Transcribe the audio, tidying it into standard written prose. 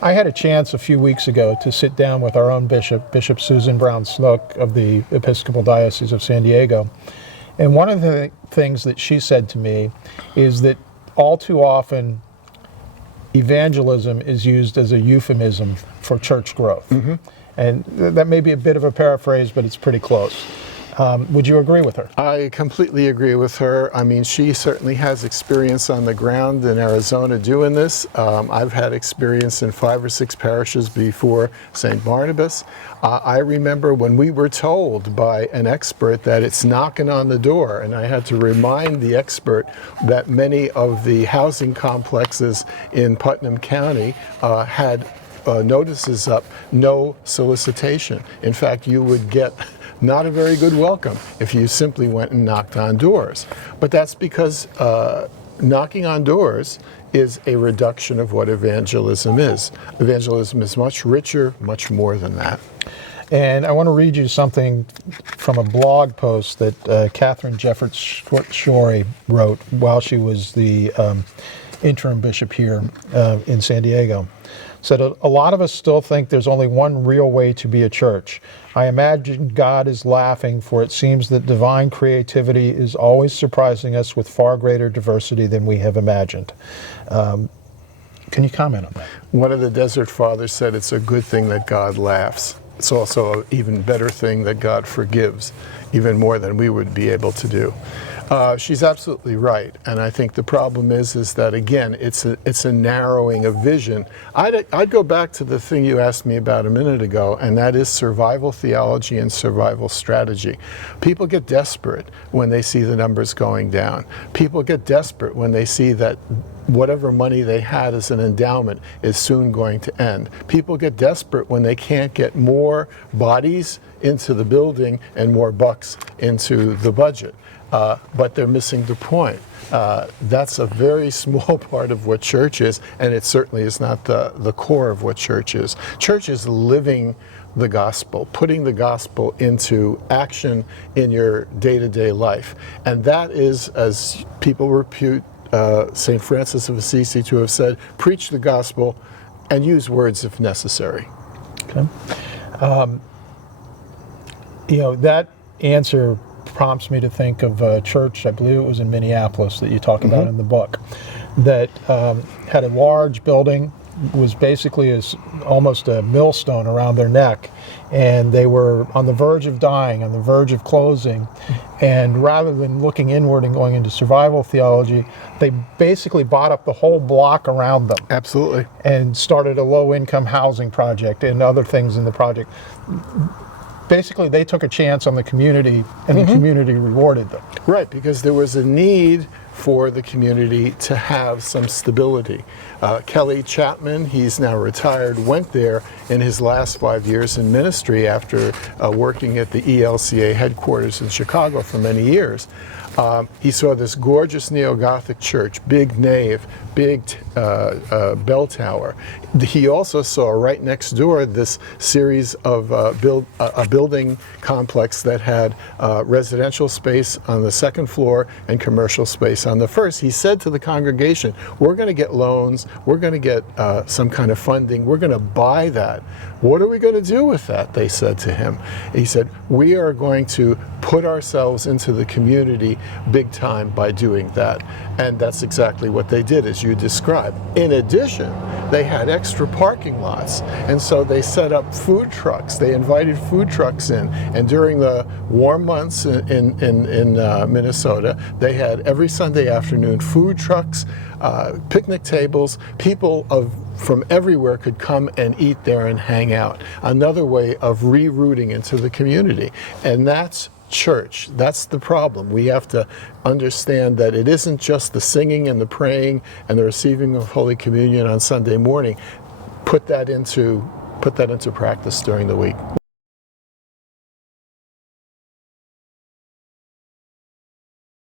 I had a chance a few weeks ago to sit down with our own bishop, Bishop Susan Brown Snook of the Episcopal Diocese of San Diego. And one of the things that she said to me is that all too often evangelism is used as a euphemism for church growth. Mm-hmm. And that may be a bit of a paraphrase, but it's pretty close. Would you agree with her? I completely agree with her. I mean, she certainly has experience on the ground in Arizona doing this. I've had experience in 5 or 6 parishes before St. Barnabas. I remember when we were told by an expert that it's knocking on the door, and I had to remind the expert that many of the housing complexes in Putnam County had notices up, no solicitation. In fact, you would get not a very good welcome if you simply went and knocked on doors. But that's because knocking on doors is a reduction of what evangelism is. Evangelism is much richer, much more than that. And I want to read you something from a blog post that Catherine Jeffords Shorey wrote while she was the interim bishop here in San Diego. Said, a lot of us still think there's only one real way to be a church. I imagine God is laughing, for it seems that divine creativity is always surprising us with far greater diversity than we have imagined. Can you comment on that? One of the Desert Fathers said it's a good thing that God laughs. It's also an even better thing that God forgives, even more than we would be able to do. She's absolutely right, and I think the problem is that again, it's a narrowing of vision. I'd go back to the thing you asked me about a minute ago, and that is survival theology and survival strategy. People get desperate when they see the numbers going down. People get desperate when they see that whatever money they had as an endowment is soon going to end. People get desperate when they can't get more bodies into the building and more bucks into the budget. But they're missing the point. That's a very small part of what church is, and it certainly is not the core of what church is. Church is living the gospel, putting the gospel into action in your day-to-day life. And that is, as people repute St. Francis of Assisi to have said, preach the gospel and use words if necessary. Okay. That answer prompts me to think of a church, I believe it was in Minneapolis, that you talk about in the book, that had a large building, was basically almost a millstone around their neck, and they were on the verge of dying, on the verge of closing, and rather than looking inward and going into survival theology, they basically bought up the whole block around them. Absolutely. And started a low-income housing project and other things in the project. Basically, they took a chance on the community, and the community rewarded them. Right, because there was a need for the community to have some stability. Kelly Chapman, he's now retired, went there in his last 5 years in ministry after working at the ELCA headquarters in Chicago for many years. He saw this gorgeous neo-Gothic church, big nave, big bell tower. He also saw right next door this series of a building complex that had residential space on the second floor and commercial space on the first. He said to the congregation, we're going to get loans, we're going to get some kind of funding, we're going to buy that. What are we going to do with that? They said to him. He said, we are going to put ourselves into the community big time by doing that. And that's exactly what they did, as you described. In addition, they had extra parking lots, and so they set up food trucks. They invited food trucks in, and during the warm months in Minnesota, they had every Sunday afternoon food trucks, picnic tables. People from everywhere could come and eat there and hang out. Another way of rerouting into the community, and that's church. That's the problem. We have to understand that it isn't just the singing and the praying and the receiving of Holy Communion on Sunday morning. Put that into practice during the week.